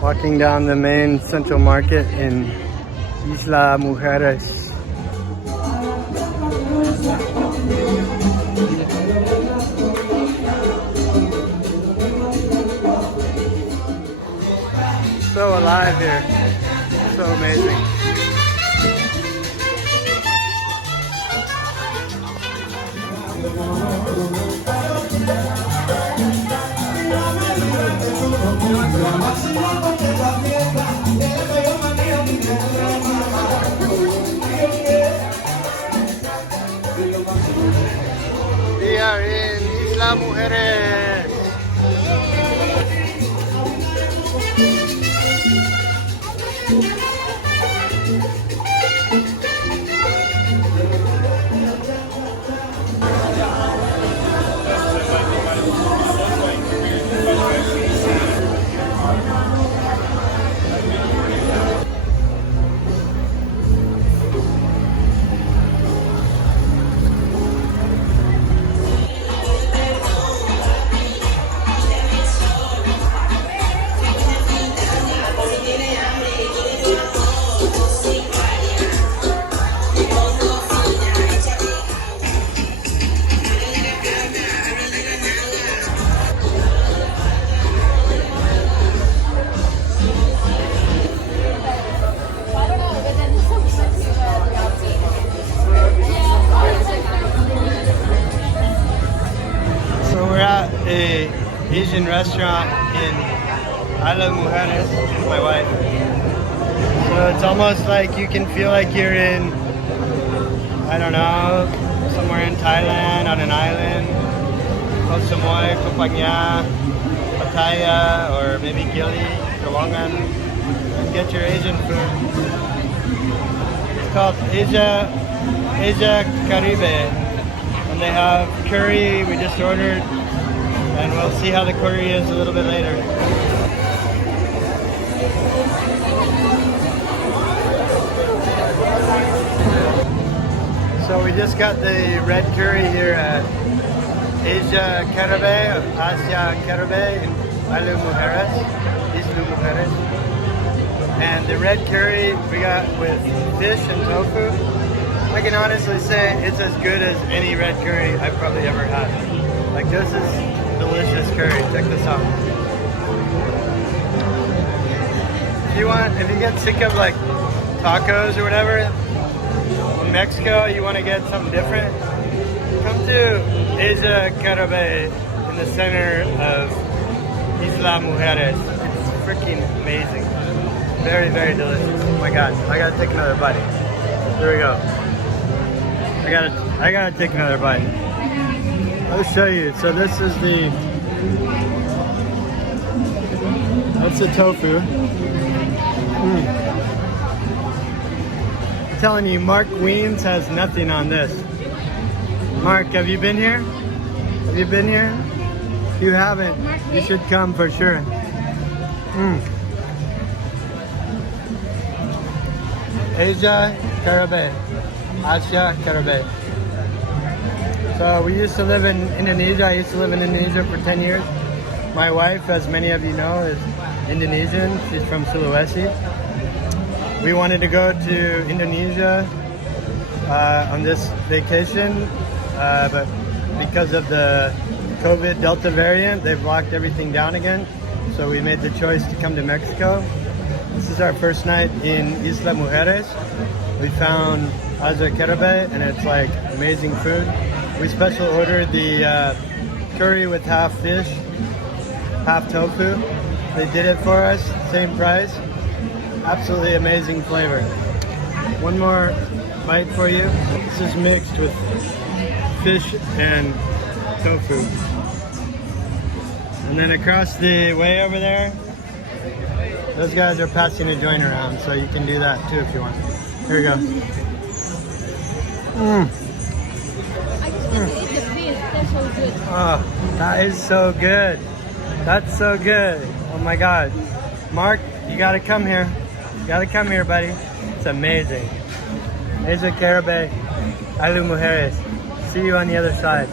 Walking down the main central market in Isla Mujeres. So alive here. So amazing. We are in Isla Mujeres. Asian restaurant in Isla Mujeres with my wife. So it's almost like you can feel like you're in, I don't know, somewhere in Thailand on an island. Koh Samui, Kupangya, Pattaya, or maybe Gili, Kawangan, and get your Asian food. It's called Asia Caribe, and they have curry. We just ordered. And we'll see how the curry is a little bit later. So we just got the red curry here at Asia Caribe in Isla Mujeres. And the red curry we got with fish and tofu. I can honestly say it's as good as any red curry I've probably ever had. Like, this is delicious curry. Check this out. If you get sick of like tacos or whatever in Mexico, you want to get something different, come to Asia Caribe in the center of Isla Mujeres. It's freaking amazing. Very, very delicious. Oh my god, I gotta take another bite. Here we go. I gotta take another bite. I'll show you. So this is that's the tofu. I'm telling you, Mark Weens has nothing on this. Mark, have you been here? Have you been here? If you haven't, you should come for sure. Asia Caribe. Asia Caribe. So we used to live in Indonesia. I used to live in Indonesia for 10 years. My wife, as many of you know, is Indonesian. She's from Sulawesi. We wanted to go to Indonesia on this vacation, but because of the COVID Delta variant, they've locked everything down again. So we made the choice to come to Mexico. This is our first night in Isla Mujeres. We found Asia Caribe, and it's like amazing food. We special ordered the curry with half fish, half tofu. They did it for us, same price. Absolutely amazing flavor. One more bite for you. This is mixed with fish and tofu. And then across the way over there, those guys are passing a joint around, so you can do that too if you want. Here we go. Oh, that is so good. That's so good. Oh my god. Mark, you gotta come here. You gotta come here, buddy. It's amazing. Asia Caribe, Isla Mujeres. See you on the other side.